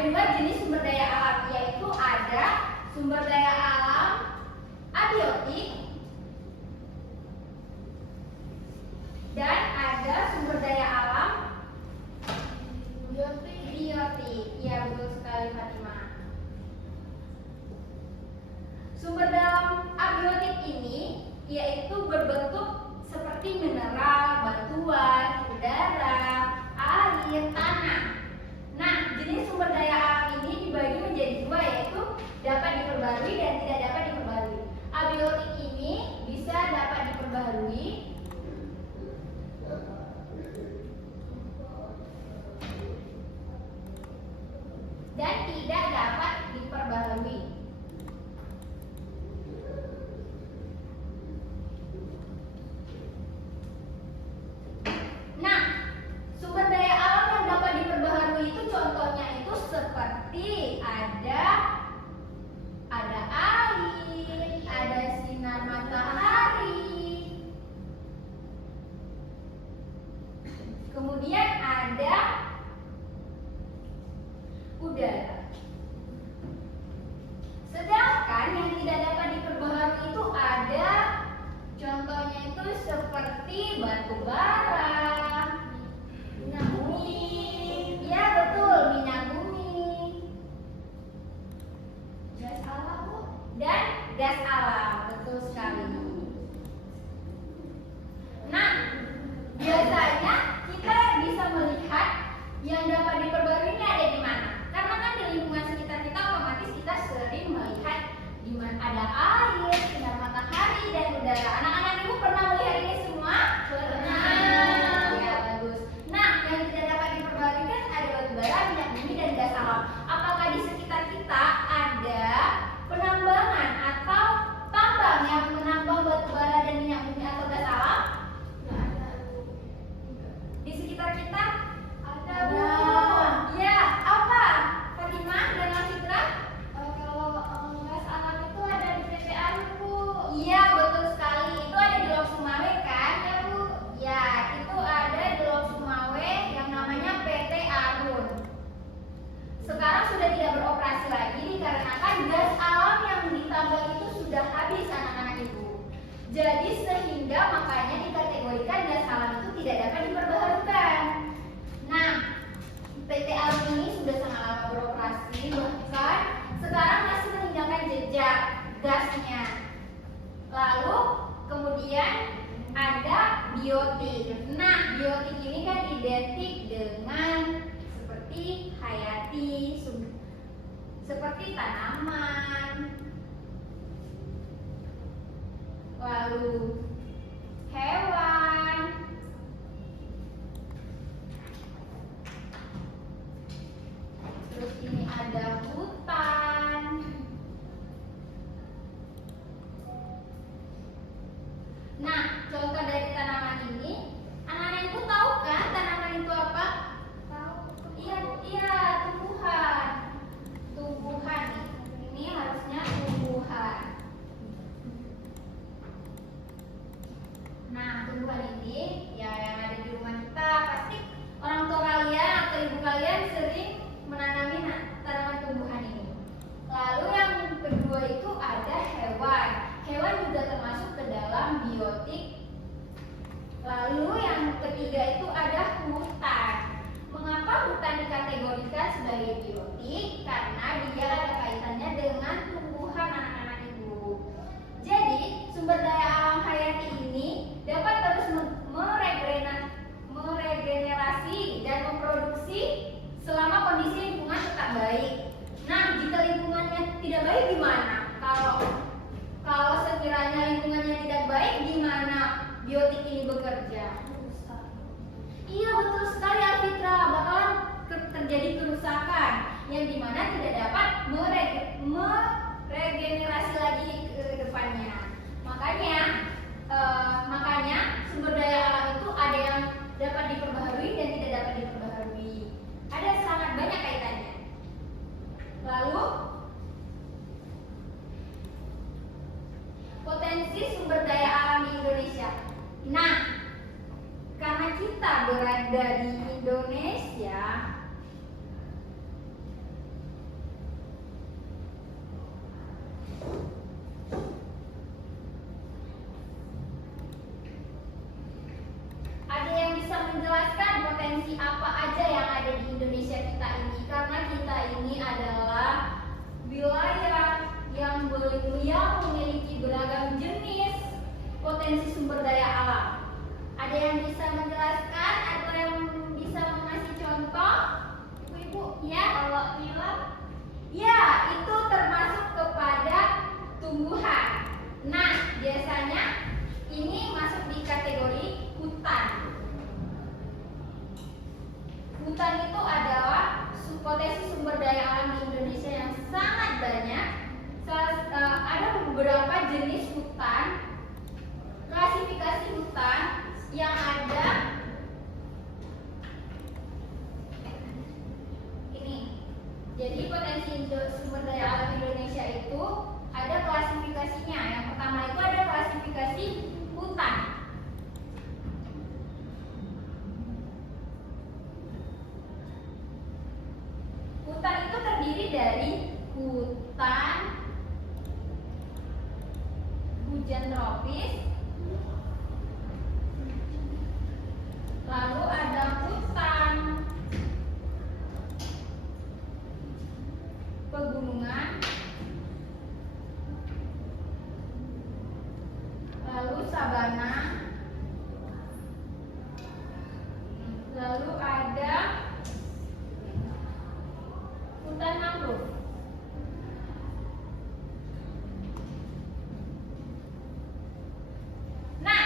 dua jenis sumber daya alam, yaitu ada sumber daya alam abiotik dan ada sumber daya alam biotik. Ya, betul sekali Fatimah. Sumber daya abiotik ini yaitu berbentuk seperti mineral, batuan, udara, air, tanah. Nah, jenis sumber daya alam ini dibagi menjadi dua, yaitu dapat diperbarui dan tidak dapat diperbarui. Abiotik ini bisa dapat diperbarui dan tidak dapat diperbarui. Nah, sumber daya alam yang dapat diperbaharui itu contohnya itu seperti ada air, ada sinar matahari, kemudian ada udara. Sedangkan yang tidak dapat diperbaharui itu ada contohnya itu seperti batu bara, minyak bumi. Ya, betul, minyak bumi. Gas alam, Bu. Dan gas alam, betul sekali. Nah, biasanya kita bisa melihat yang dapat diperbarui ini ada di mana? Karena kan di lingkungan sekitar kita otomatis kita sering melihat di mana ada air, sinar matahari, dan udara. Anak-anak ibu pernah melihat ini semua? Pernah. Ya, bagus. Nah, yang tidak dapat diperbarui kan ada batu bara, minyak bumi, dan gas alam. Apakah di sekitar kita ada penambangan atau tambang yang menambang batu bara dan minyak bumi atau gas alam? Di sekitar kita ada, Bu. Ya, apa? Fatimah dan Fitra? Kalau gas alam itu ada di PT Arun, Bu. Iya, betul sekali. Itu ada di Lok Sumawe kan? Ya, Bu. Ya, itu ada di Lok Sumawe yang namanya PT Arun. Sekarang sudah tidak beroperasi lagi dikarenakan gas alam yang ditambang itu sudah habis, anak-anak ibu. Jadi sehingga makanya dikategorikan gas alam itu tidak dapat diperbaharukan. Nah, PT Arun ini sudah sangat lama beroperasi, bahkan sekarang masih meninggalkan jejak gasnya. Lalu kemudian ada biotik. Nah, biotik ini kan identik dengan seperti hayati, seperti tanaman, lalu hewan, terus ini ada hutan. Nah, contoh dari tanaman ini, anak-anak ibu tahu kan tanaman itu apa? Tahu. Iya, tumbuhan. Tumbuhan. Ini harusnya tumbuhan. Nah, tumbuhan ini ya yang ada di rumah kita, pasti orang tua kalian atau ibu kalian sering menanami tanaman tumbuhan ini. Lalu yang kedua itu ada hewan. Hewan juga termasuk ke dalam biotik. Lalu yang ketiga itu ada hutan. Mengapa hutan dikategorikan sebagai biotik? Karena dia ada kaitannya dengan tumbuhan, anak-anak ibu. Jadi sumber daya alam hayati ini dapat terus meregenerasi dan memproduksi selama kondisi lingkungan tetap baik. Nah, jika lingkungannya tidak baik gimana? Kalau sekiranya lingkungannya tidak baik, gimana biotik ini bekerja? Iya, betul sekali Alfitra, bakalan terjadi kerusakan yang dimana tidak dapat meregenerasi lagi ke depannya. Makanya sumber daya alam itu ada yang dapat diperbaharui dan tidak dapat diperbaharui. Ada sangat banyak kaitannya. Lalu potensi sumber daya alam di Indonesia. Nah, karena kita berada di Indonesia, potensi apa aja yang ada di Indonesia kita ini, karena kita ini adalah wilayah yang memiliki beragam jenis potensi sumber daya alam. Ada yang bisa menjelaskan atau yang bisa mengasih contoh? Ibu-ibu, ya? Kalau Mila? Ya, itu termasuk kepada tumbuhan. Nah, biasanya ini masuk di kategori hutan. Hutan itu adalah potensi sumber daya alam di Indonesia yang sangat banyak. Ada beberapa jenis hutan, klasifikasi hutan yang ada ini. Jadi potensi sumber daya alam Indonesia itu ada klasifikasinya. Yang pertama itu ada klasifikasi hutan. Hutan itu terdiri dari hutan hujan tropis, lalu ada hutan pegunungan, lalu sabana, lalu ada hutan mangrove. Nah,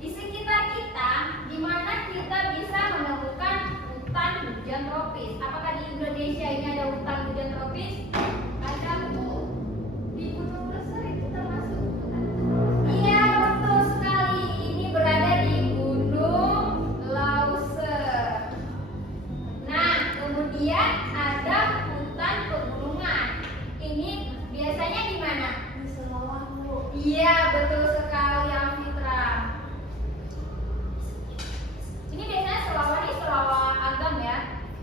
di sekitar kita, di mana kita bisa menemukan hutan hujan tropis? Apakah di Indonesia ini ada hutan hujan tropis? Ada, Bu. Di Gunung Leuser itu termasuk hutan hujan tropis. Iya, betul sekali. Ini berada di Gunung Leuser. Nah, kemudian ada hutan pegunungan. Ini biasanya di mana? Di Selawan, Bu. Iya, betul sekali, Amfitra. Ini biasanya Selawan ini Selawan Agam ya,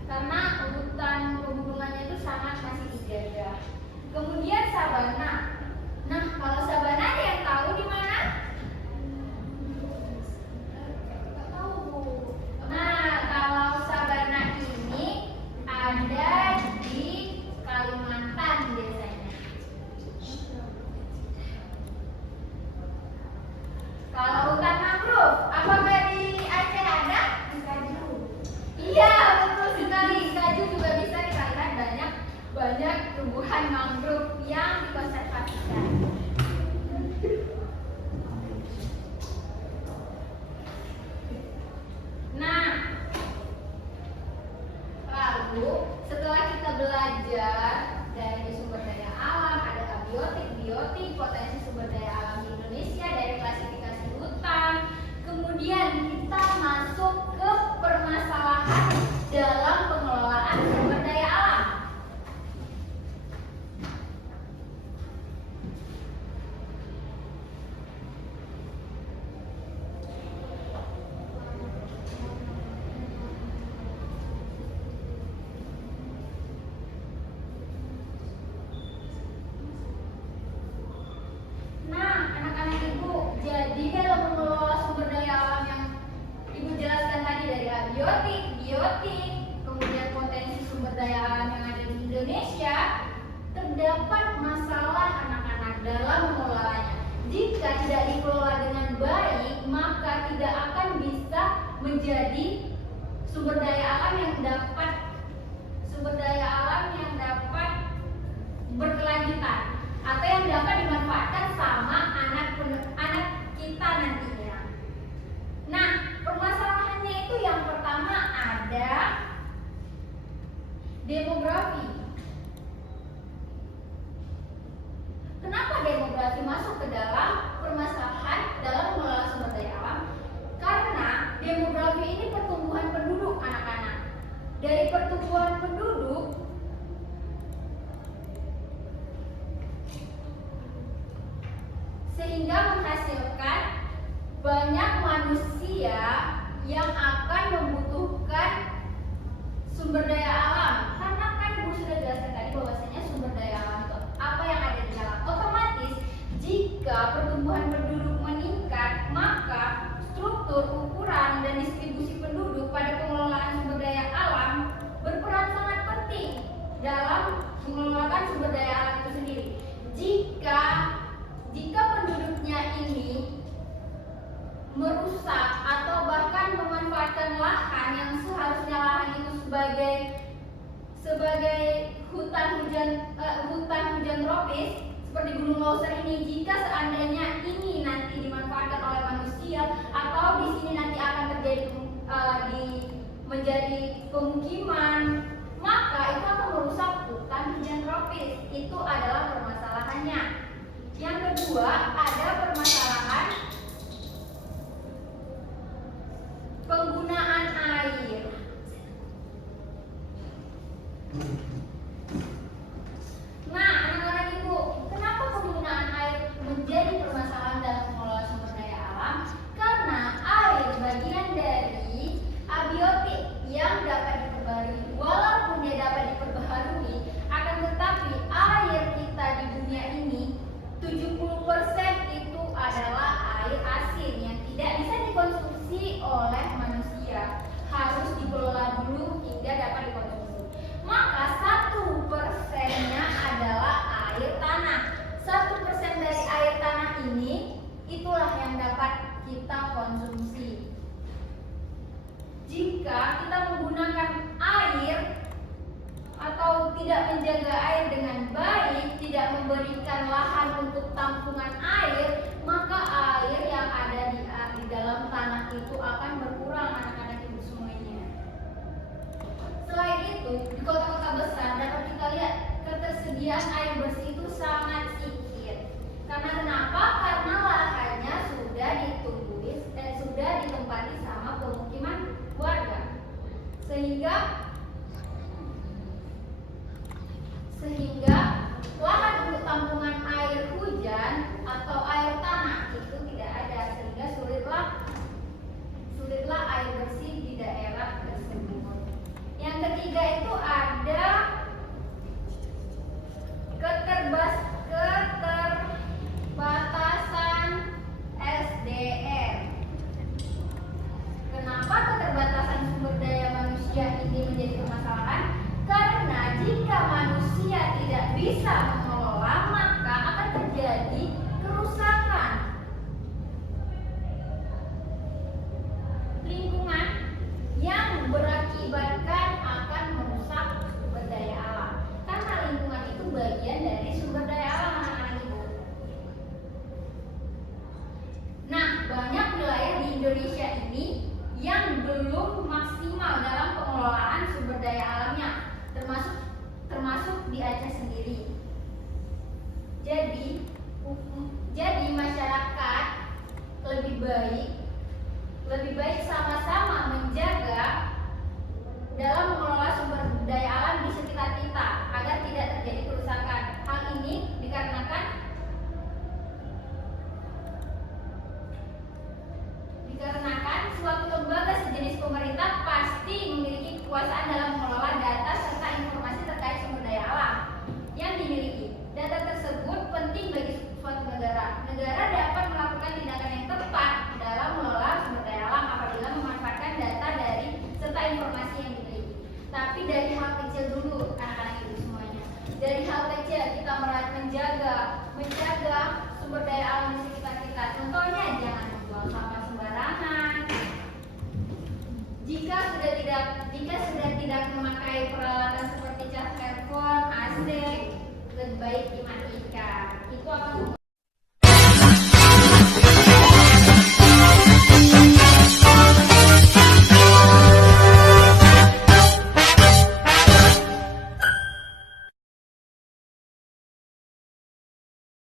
karena hutan pegunungannya itu sangat masih dijaga. Kemudian sabana. Nah, kalau sabana ada yang tahu di mana? Nggak tahu, Bu. Nah, kalau sabana ini ada di Kalimantan biasanya. Kalau hutan mangrove, apakah di Aceh ada? Di Kaju. Iya, betul sekali. Kaju juga bisa kita lihat banyak tumbuhan mangrove yang dikonservasikan. Nah, lalu setelah kita belajar dari sumber daya alam, ada abiotik, biotik, potensi sumber daya alam di Indonesia, dari klasifikasi hutan, kemudian kita masuk ke permasalahan dalam pengelolaan sumber daya alam. Nah, anak-anak Ibu, jadi dalam mengelola sumber daya alam yang Ibu jelaskan tadi dari abiotik, biotik, kemudian potensi sumber daya alam yang ada di Indonesia, terdapat masalah anak-anak dalam mengelolanya. Jika tidak dikelola dengan baik, maka tidak akan bisa menjadi sumber daya alam yang dapat berkelanjutan atau yang dapat dimanfaatkan sama anak kita nantinya. Nah, permasalahannya itu yang pertama ada demografi. Kenapa demografi masuk ke dalam permasalahan dalam mengelola sumber daya alam? Karena demografi ini pertumbuhan penduduk anak-anak. Dari pertumbuhan penduduk sehingga menghasilkan banyak manusia yang akan membutuhkan sumber daya alam. Karena kan Ibu sudah jelaskan tadi bahwasanya sumber daya alam itu apa yang ada di alam. Otomatis jika pertumbuhan penduduk meningkat, maka struktur, ukuran, dan distribusi penduduk pada pengelolaan merusak atau bahkan memanfaatkan lahan yang seharusnya lahan itu sebagai hutan hujan tropis seperti Gunung Leuser ini, jika seandainya ini nanti dimanfaatkan oleh manusia atau di sini nanti akan terjadi menjadi pemukiman, maka itu akan merusak hutan hujan tropis. Itu adalah permasalahannya. Yang kedua, ada permasalahan penggunaan air. Nah, anak-anak ibu, kenapa penggunaan air menjadi permasalahan dalam mengelola sumber daya alam? Karena air bagian dari abiotik yang dapat diperbarui. Walaupun dia dapat diperbaharui, akan tetapi air kita di dunia ini 70% itu adalah air asin yang tidak bisa dikonsumsi oleh manusia. Harus dikelola dulu hingga dapat dikonsumsi. Maka 1%-nya adalah air tanah. 1% dari air tanah ini itulah yang dapat kita konsumsi. Jika kita menggunakan air atau tidak menjaga air dengan baik, tidak memberikan lahan untuk tampungan air, maka air yang ada di dalam tanah itu akan berkurang, anak-anak ibu semuanya. Selain itu, di kota-kota besar dapat kita lihat ketersediaan air bersih itu sangat sedikit. Karena kenapa? Karena lahannya sudah ditempati sama pemukiman warga. Sehingga lahan untuk tampungan air hujan atau air tanah itu tidak ada, sehingga sulitlah air bersih di daerah tersebut. Yang ketiga itu ada keterbatasan SDM. Kenapa keterbatasan sumber daya manusia ini menjadi permasalahan? Karena jika manusia tidak bisa mengelola, maka akan terjadi kerusakan lingkungan yang berakibatkan akan merusak sumber daya alam. Karena lingkungan itu bagian dari sumber daya alam, anak-anak ibu. Nah, banyak wilayah di Indonesia ini yang belum maksimal dalam pengelolaan sumber daya alamnya, termasuk di Aceh sendiri. Jadi masyarakat lebih baik sama-sama menjaga dalam mengelola sumber daya alam di sekitar kita agar tidak terjadi kerusakan. Hal ini dikarenakan suatu lembaga sejenis pemerintah pasti memiliki kekuasaan dalam mengelola data serta informasi terkait sumber daya alam yang dimiliki. Data tersebut penting bagi suatu negara. Negara dapat melakukan tindakan yang tepat dalam mengelola sumber daya alam apabila memanfaatkan data dari serta informasi yang dimiliki. Tapi dari hal kecil dulu, anak-anak ibu semuanya. Dari hal kecil kita menjaga sumber daya alam di sekitar kita. Contohnya jangan membuang sampah sembarangan. Jika sudah tidak memakai peralatan seperti cas handphone, AC, lebih baik dimatikan. Itu akan